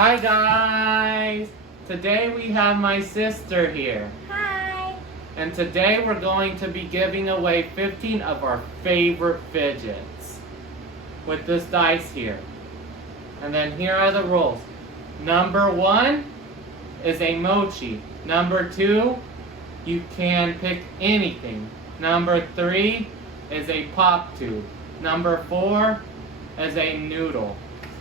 Hi guys! Today we have my sister here. Hi! And today we're going to be giving away 15 of our favorite fidgets with this dice here. And then here are the rules. Number 1 is a mochi. Number 2, you can pick anything. Number 3 is a pop tube. Number 4 is a noodle.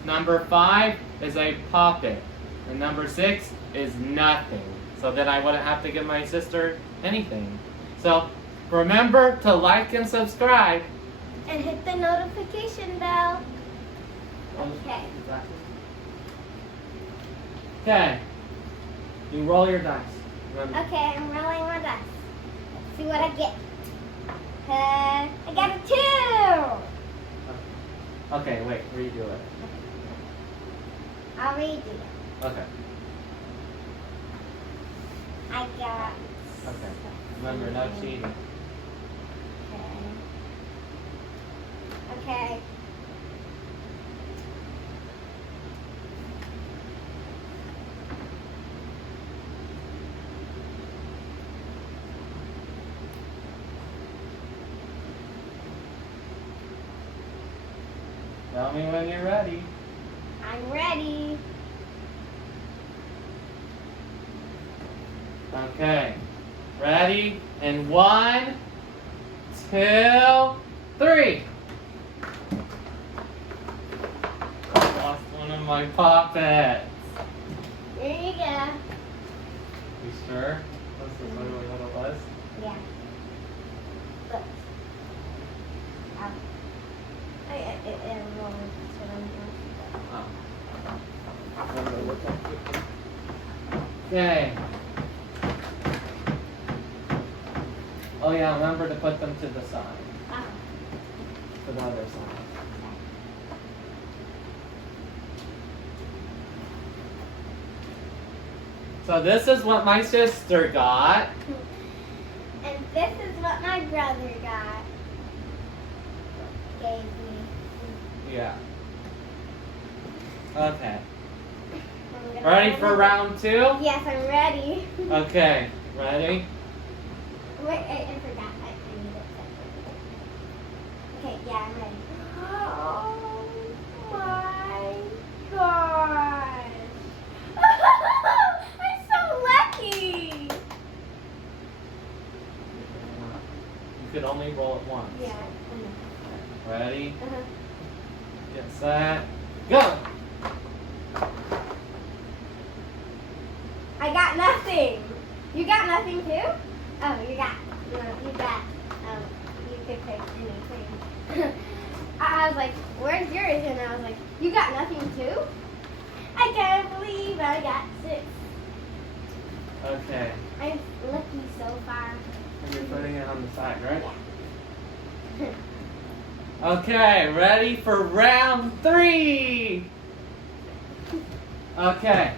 Number 5 is a poppet. And number 6 is nothing. So that I wouldn't have to give my sister anything. So remember to like and subscribe. And hit the notification bell. Okay. Okay. You roll your dice. Remember. Okay, I'm rolling my dice. Let's see what I get. I got a 2! Okay, wait, redo it. I'll read it. Okay. I got... Okay. Remember, no cheating. Okay. Tell me when you're ready. I'm ready. Okay. Ready? And 1, 2, 3. I lost one of my poppets. There you go. You sure? This is literally what it was? Yeah. Look. It rolls, so Okay. Oh yeah, remember to put them to the side. To the other side. So this is what my sister got. And this is what my brother got. Gave me. Yeah. Okay. Ready for round 2? Yes, I'm ready. Okay. Ready? Wait, I forgot. I need it separately. Okay, yeah, I'm ready. Oh my gosh. I'm so lucky. You could only roll it once. Yeah. Ready? Uh-huh. Get set. Go! I got nothing. You got nothing too? Oh, you got. You could pick anything. I was like, where's yours? And I was like, you got nothing too? I can't believe I got 6. Okay. I'm lucky so far. And you're putting it on the side, right? Yeah. Okay, ready for round 3? Okay.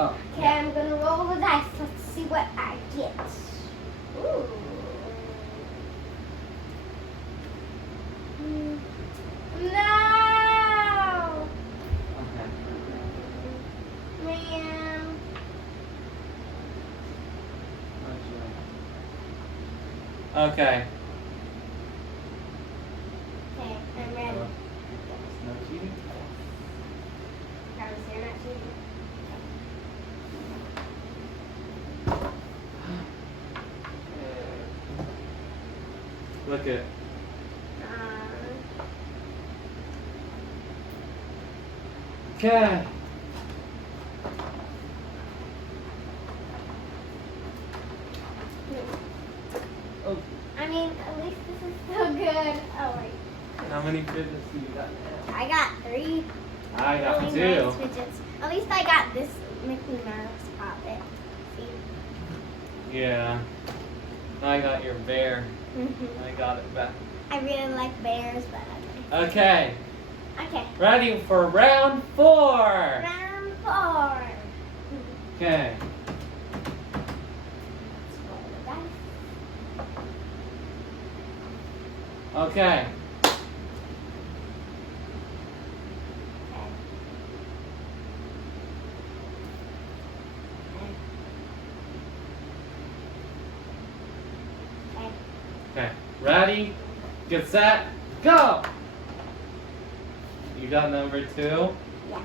Oh. Okay, I'm gonna roll the dice. Let's see what I get. Ooh. No! Okay. Man. Okay. Okay, I'm ready. No cheating? Promise you're not cheating. Look at. Okay. Oh, I mean, at least this is so good. Oh, wait. how many fidgets do you got now? I got 3 I got really 2. nice fidgets. At least I got this Mickey Mouse poppet. See? Yeah. I got your bear. Mm-hmm. I got it back. I really like bears, but Okay. okay. Ready for round 4. Round 4. Okay. Let's roll the dice. Okay. Ready? Get set. Go! You got number 2? Yeah.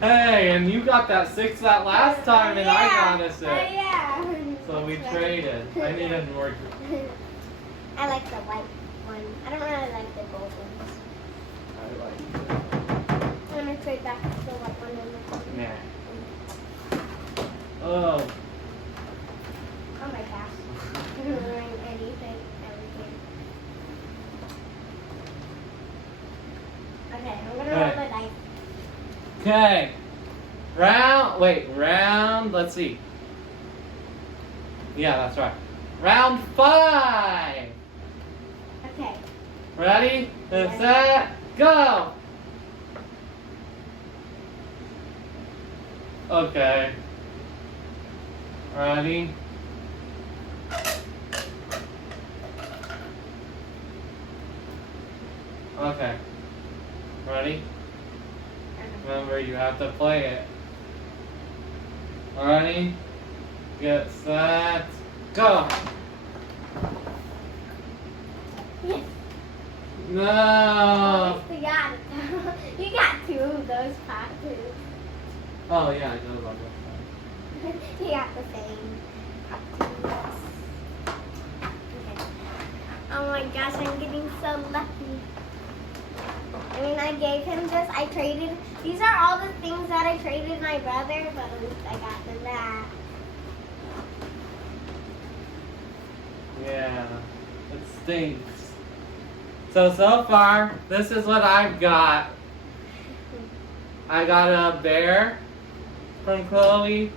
Hey, and you got that 6 that last time, and I got a 6. Yeah. So we traded. I needed more. I like the white one. I don't really like the gold ones. I like I'm gonna trade back the white one and the gold one. it. Nah. Oh. Oh my gosh. I'm ruining anything, everything. Okay, I'm gonna roll the dice. Okay. Round, let's see. Yeah, that's right. Round 5. Okay. Ready? Set, go! Okay. Ready? Okay. Ready? Remember, you have to play it. Ready? Get set, go! Yes. No! You got it. You got 2 of those tattoos. Oh yeah, it goes on this You got the same tattoos. Okay. Oh my gosh, I'm getting so lucky. I mean, I gave him this. I traded. These are all the things that I traded my brother, but at least I got him that. Yeah, it stinks. So far, this is what I've got. I got a bear from Chloe.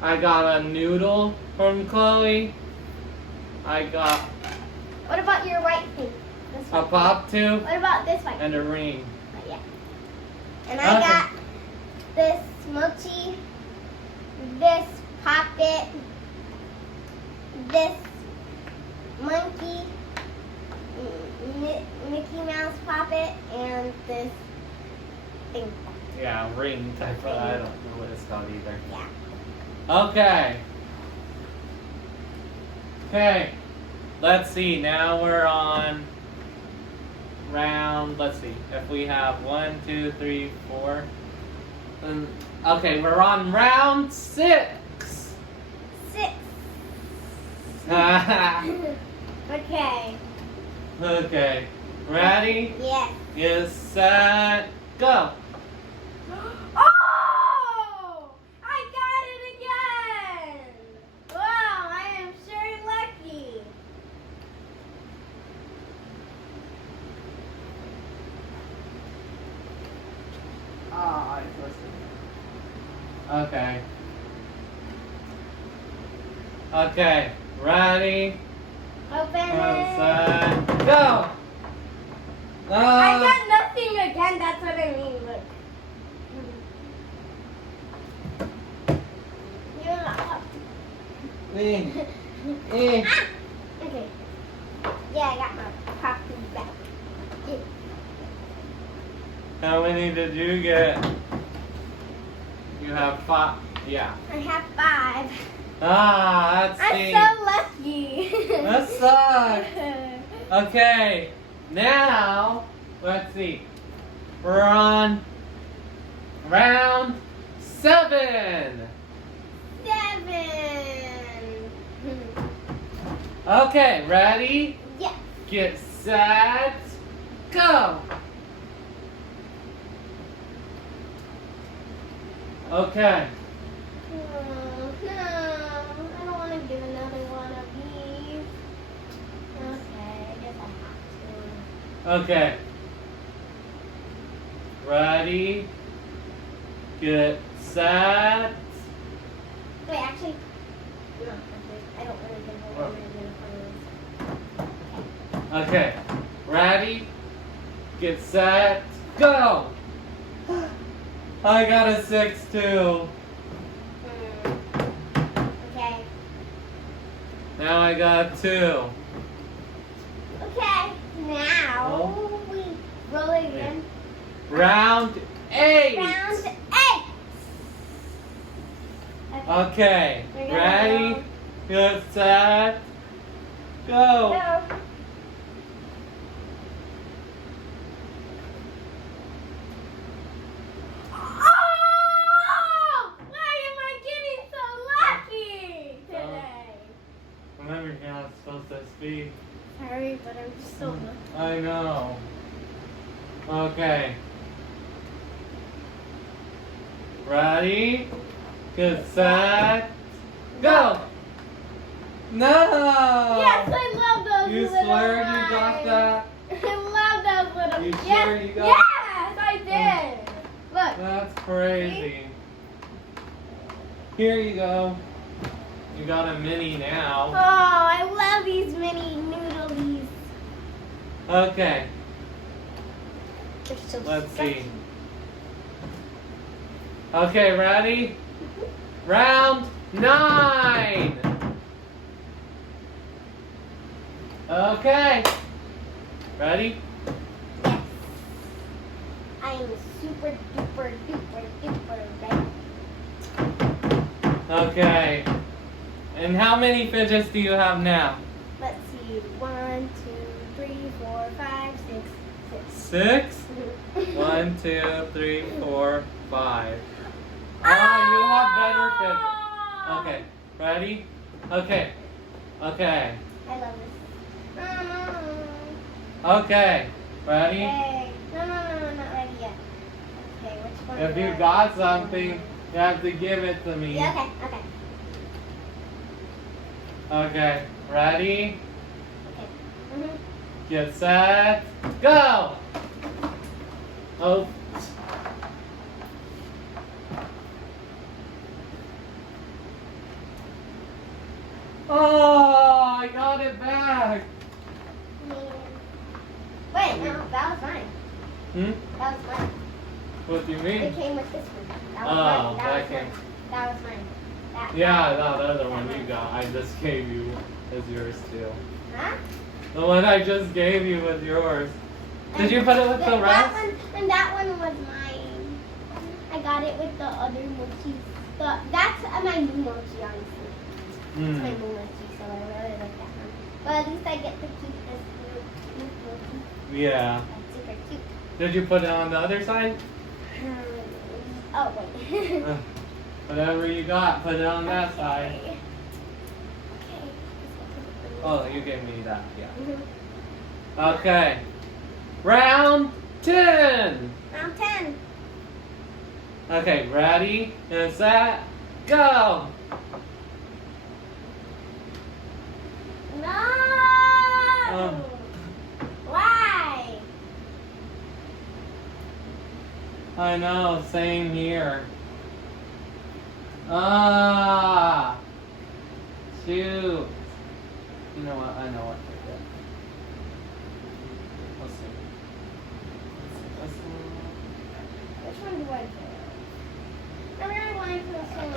I got a noodle from Chloe. I got What about your white thing? This a one. pop tube What about this one? and a ring. Oh, yeah. And I Okay. got this mochi, this poppet, this monkey, Mickey Mouse poppet, and this thing. Yeah, ring type of, I don't know what it's called either. Yeah. Okay. Okay. Let's see. Now we're on round. Let's see. If we have 1, 2, 3, 4. Okay, we're on round 6. 6. Okay. Okay. Ready? Yes. Get set, go. Oh! I got it again! Wow, I am sure lucky. Oh, I twisted. Okay. Okay. Ready? Open Get it. set, go. I got nothing again, that's what I mean, look. You're not up. Eh. Okay. Yeah, I got my coffee back. How many did you get? You have 5. Yeah. I have 5. Ah, that's I'm stinks. so lucky. That sucks. Okay. Now, let's see. We're on round 7. 7. Okay, ready? Yeah. Get set, go. Okay. Oh, no, I don't want to give another one of these. Okay, I guess I have Okay. Ready? Get set. to. Wait, actually, no, I don't really give Oh. one. Okay. Ready? Get set, go. I got a 6 too. Okay. Now I got 2. Okay, now we roll it again. Round 8. Round 8. Okay. We're gonna Ready? roll. Get set, go. Go. Ready? Get set. Go! No! Yes, I love those You little swear you lines. got that? I love those little. You yes, sure you got? Yes, I did. Look. That's crazy. Here you go. You got a mini Oh, now. I love these mini noodlies. Okay, They're so let's stretchy. see. Okay, ready? Round 9. Okay. Ready? Yes. I am super duper duper duper ready. Okay. And how many fidgets do you have now? Let's see. 1, 2, 3, 4, 5, 6, 6? 6. 1, 2, 3, 4, 5. Oh, you have better fidgets. Okay, ready? Okay. Okay. I love this. Okay. Ready? Okay. No, not ready yet. Okay, which one? If do you I- got something, you have to give it to me. Yeah, okay. Okay. Ready? Okay. Mhm. Get set. Go! Oh. Oh, I got it back. Wait, no, that was mine. Hmm? That was mine. What do you It mean? came with this one. That was Oh, mine. that That was came. mine. That was mine. Yeah, no, the other one you got, I just gave you is yours too. Huh? The one I just gave you was yours. Did you put it with the That rest? one, and that one was mine. I got it with the other mochi. That's my new mochi, honestly. It's my Hmm. new mochi, so I really like that one. But at least I get to keep this new mochi. Yeah. That's super cute. Did you put it on the other side? Oh, wait. Whatever you got, put it on that side. Okay. Oh, you gave me that, yeah. Mhm. Okay. Round 10. Round 10. Okay, ready, and set, go! No! Oh. Why? I know, same here. Ah! Shoot. You know what? I know what to do. Let's see. Let's see this Which one do I do? I'm really going for this one.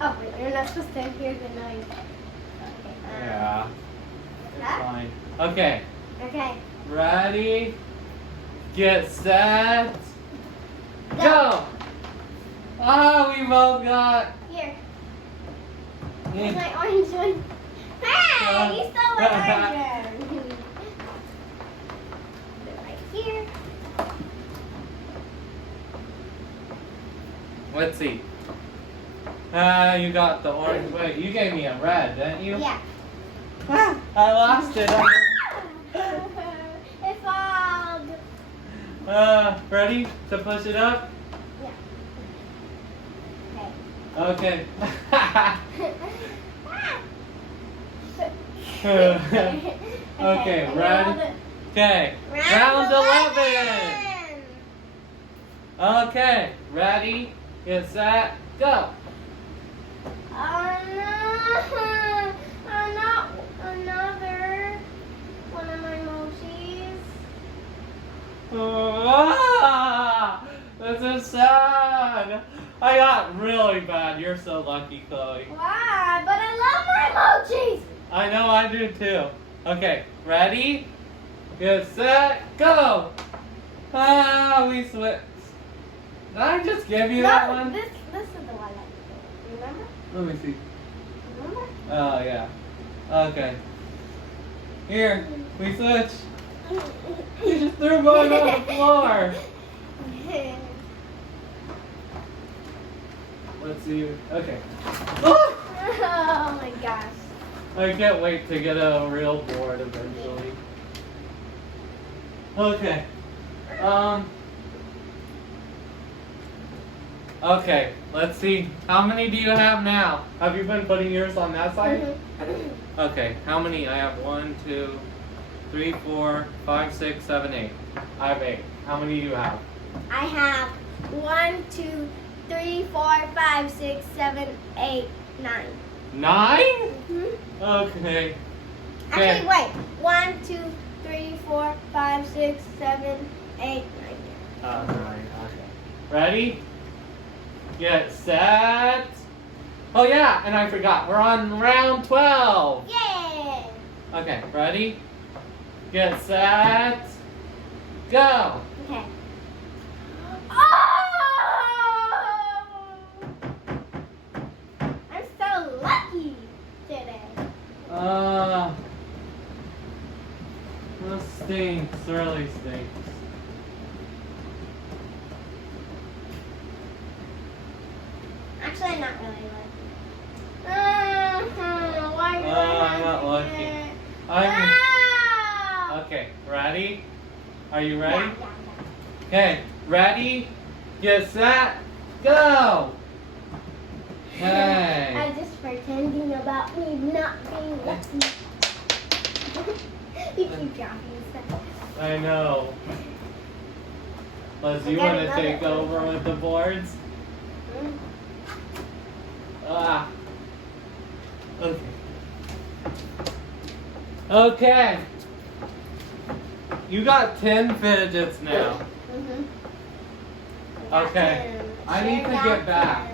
Oh, wait, you're not supposed to. Here's the knife. Okay. one. Yeah. It's Huh? fine. Okay. Okay. Ready? Get set. Go. Go! Oh, we both got. Here. Here's my orange one. Hey, you stole my orange one. Put it right here. Let's see. You got the orange. Wait, you gave me a red, didn't you? Yeah. I lost it. It fogged. Ready to push it up? Yeah. Okay. Okay. Okay, and ready? now Okay, round 11. Okay, ready, get set, go. Oh no! Oh, not another one of my mochis. Ah, this is sad. I got really bad. You're so lucky, Chloe. Why? But I love my mochis. I know I do too. Okay, ready, get set, go. Ah, we switched. Did I just give you that one? This is the one I did. Remember? Let me see. Remember? Oh, yeah. Okay. Here, we switch. You just threw mine on the floor. Let's see. Okay. Ah! Oh my gosh. I can't wait to get a real board eventually. Okay. Okay, let's see. How many do you have now? Have you been putting yours on that side? Mm-hmm. Okay, how many? I have 1, 2, 3, 4, 5, 6, 7, 8. I have 8. How many do you have? I have 1, 2, 3, 4, 5, 6, 7, 8, 9. 9? Mm-hmm. Okay. Actually, wait. 1, 2, 3, 4, 5, 6, 7, 8, 9. 9. Okay. Ready? Get set. Oh yeah, and I forgot. We're on round 12. Yay! Okay, ready? Get set. Go. Okay. Oh! I'm so lucky today. This stinks. Really stinks. Actually, I'm not really lucky. Why do I'm not lucky. it? I'm. No! Okay, ready? Are you Yeah, ready? yeah, Okay, ready? Get set. Go. yeah. Okay. I'm just pretending about me not being lucky. You keep dropping stuff. I know. Liz, I you got want to another take one. over with the boards? Mm. Ah. Okay. Okay. You got 10 fidgets now. Mhm. Okay. I need to get back.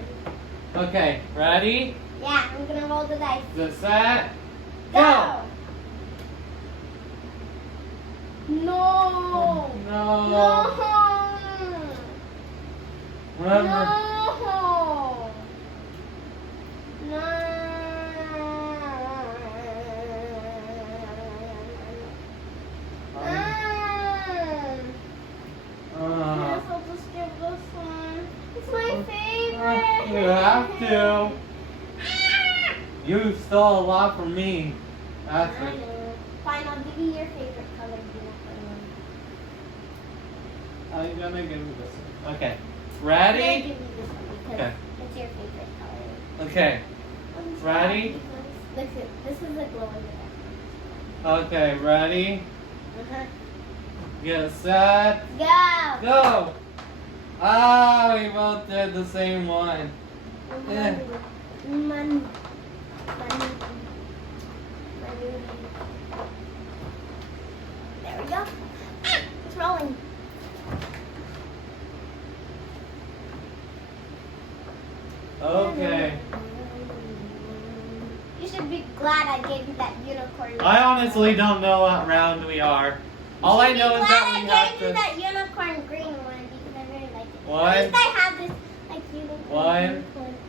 Okay, ready? Yeah, I'm gonna roll the dice. Get set. Go! No! No. No! Remember. No! No! Yes, I'll just give this one. It's my favorite. You have to. You stole a lot from me. That's I it. know. Fine, I'll give you your favorite color. I'm gonna give you this one. Okay. I'm gonna Ready? give you this one because Okay. it's your favorite color. Okay. Ready? Look, this is a glow in the dark. Okay, ready? Uh-huh. Get set. Go! Go! Ah, we both did the same one. Yeah. Money. There we go. Ah, it's rolling. Okay. You should be glad I gave you that unicorn. I honestly don't know what round we are. All I know is that we I'm glad I have gave you to. that unicorn green one because I really like it. One. At least I have this like unicorn. One.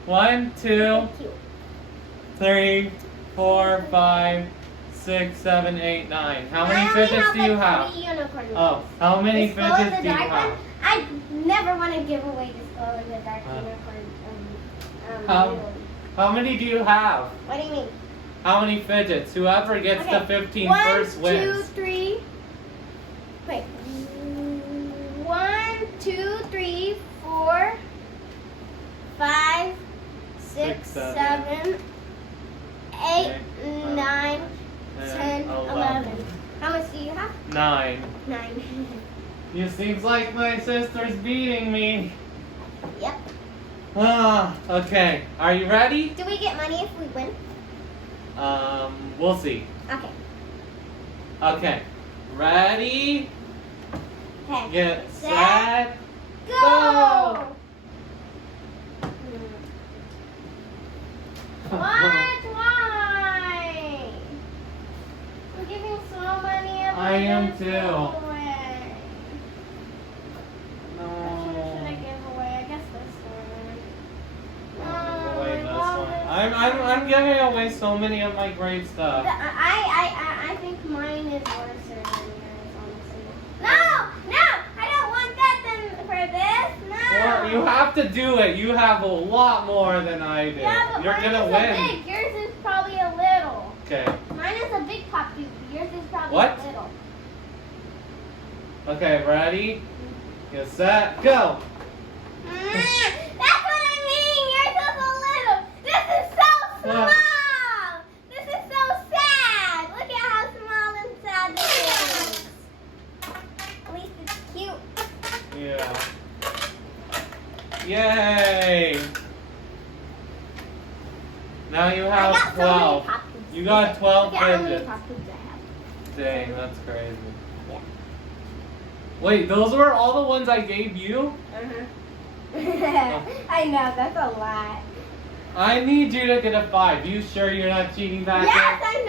1, 2, Cute. 3, 4, 5, 6, 7, 8, 9. How many I only fidgets do you like have? 3 unicorn Oh, ones. how many This glow in fidgets the do you dark have? one, I never want to give away this glow in the dark unicorn. Noodle. How many do you have? What do you mean? How many fidgets? Whoever gets to 15 1, first 2, wins. 3. Wait. 1, 2, 3, 4, 5, 6, 7, 8, 9, 10, 11. How much do you have? 9. 9. It seems like my sister's beating me. Yep. Ah, okay. Are you ready? Do we get money if we win? We'll see. Okay. Okay. Ready? Okay. Get set. Go! What? Why? I'm giving so many of I am this too. away. No. Should I give away? I guess this one. Give away I this love one. this I'm giving away so many of my great stuff. I think mine is worse than yours, honestly. No! No! I don't want that then for this. No! Well, you have to do it. You have a lot more than I do. Yeah, but You're mine gonna is win. a big. Yours is probably a little. Okay. Mine is a big pop doop. Yours is probably What? a little. Okay, ready? Get set, go! That's what Yeah. Yay! Now you I got have so many 12. Pop Tarts. You got 12 Look at how many fidgets. Pop Tarts I have. Dang, that's crazy. Yeah. Wait, those were all the ones I gave you? I know, that's a lot. I need you to get a 5. You sure you're not cheating back Yes, I'm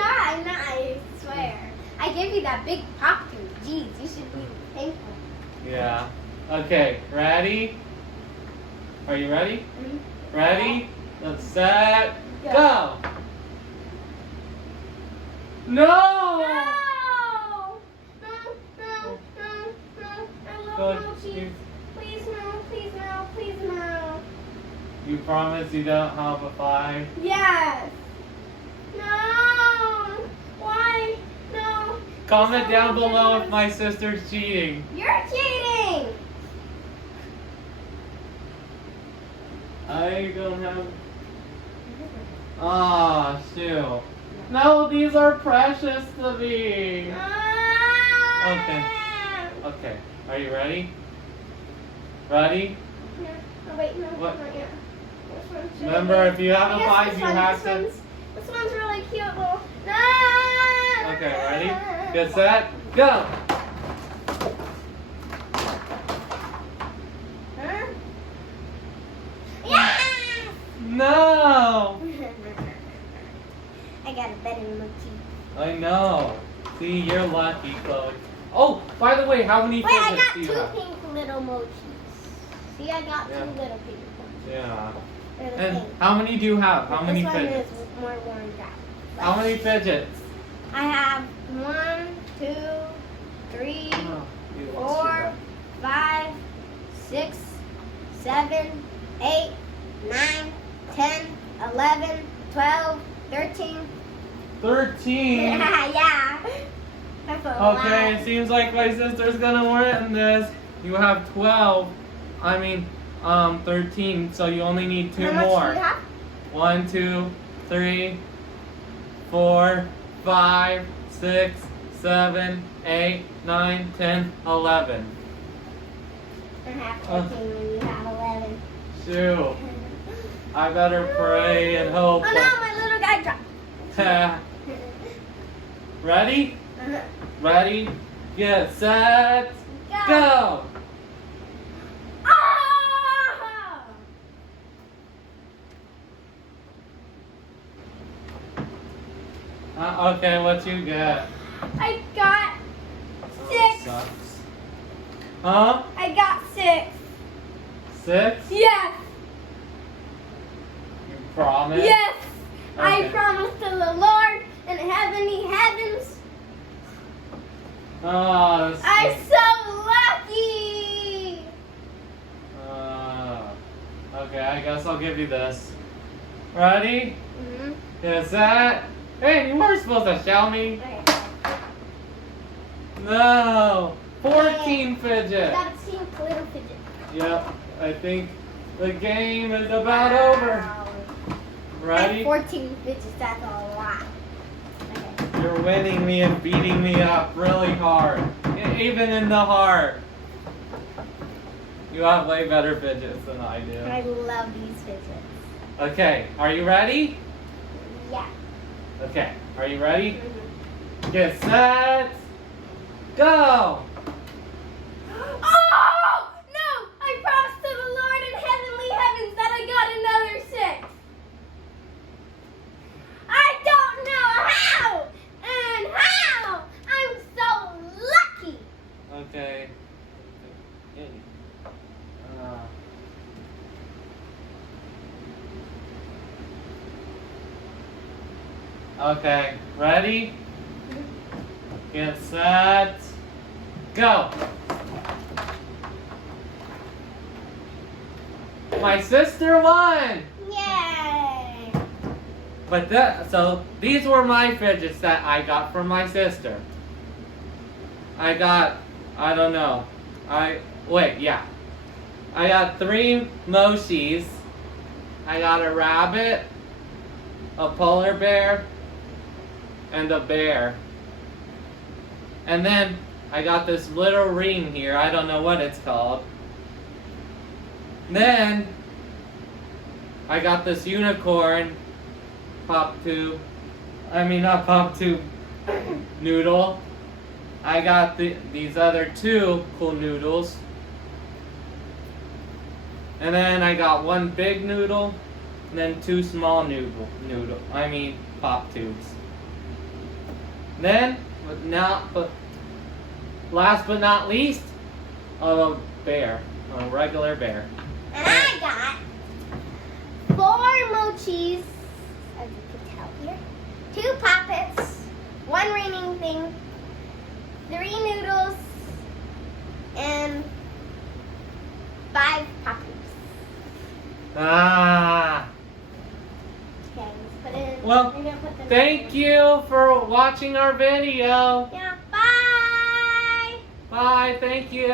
not, I swear. I gave you that big Pop Tart. Jeez, you should be thankful. Yeah. Okay, ready? Are you ready? Ready? Let's set, go! No! No! No. I love mochis. Please no, please no, please no. You promise you don't have a 5? Yes. No. Why? No. Comment down below if my sister's cheating. You're cheating. I don't have... Ah, shoot. No, these are precious to me. Okay. Okay, are you ready? Ready? No, oh, wait, no, What? not yet. This one's really Remember, good. if you have I a guess 5, this you one- have this to... one's- This one's really cute. Little... No! Okay, ready? Get set, go! Huh? Yeah! No! I got a better mochi. I know. See, you're lucky, Chloe. Oh, by the way, how many Wait, I fidgets got do you two have? pink little mochis. See, I got Yeah. two little pink ones. Yeah. They're the And same. how many do you have? How many this one fidgets? is more worn out. How many fidgets? I have 1, 2, 3, Oh, you 4, 5, 6, 7, 8, 9, 10, 11, 12, 13. 13. Yeah. That's a Okay, lot. it seems like my sister's gonna win this. You have 12. I mean, 13. So you only need 2 How much more. do you have? 1, 2, 3, 4, 5, 6, 7, 8, 9, 10, 11. I have 13 when you have 11. Shoot. I better pray and hope. Oh no, my little guy dropped. Ready? Ready? Get set. Go! Oh! Okay, what you get? I got 6. Sucks. Huh? I got 6. 6? Yes. You promise? Yes. I Okay. promise to the Lord in heavenly heavens. Oh, this I'm is- so lucky. Okay, I guess I'll give you this. Ready? Mm-hmm. Get set. Hey, you weren't supposed to shout me. Okay. No. 14 fidget. That seems little fidget. Yep, I think the game is about over. Wow. I Ready? have 14 fidgets. That's a lot. Okay. You're winning me and beating me up really hard. Even in the heart. You have way better fidgets than I do. I love these fidgets. Okay, are you ready? Yeah. Okay, are you ready? Mm-hmm. Get set. Go! Oh! No! I promised to the Lord in heavenly heavens that I got another 6. I don't know how! And how! I'm so lucky! Okay. Okay, ready? Get set. Go! My sister won! Yay! But so these were my fidgets that I got from my sister. I got, I don't know. I got 3 mochis. I got a rabbit, a polar bear, and a bear. And then I got this little ring here. I don't know what it's called. Then I got this unicorn pop tube. Not pop tube noodle. I got these other two cool noodles. And then I got one big noodle, and then two small pop tubes. Then, last but not least, a bear, a regular bear. And I got 4 mochis, as you can tell here, 2 poppets, 1 raining thing, 3 noodles, and 5 poppets. Ah. Okay, let's put it in. Well, We're gonna put them thank you for watching our video. Yeah, bye! Bye, thank you.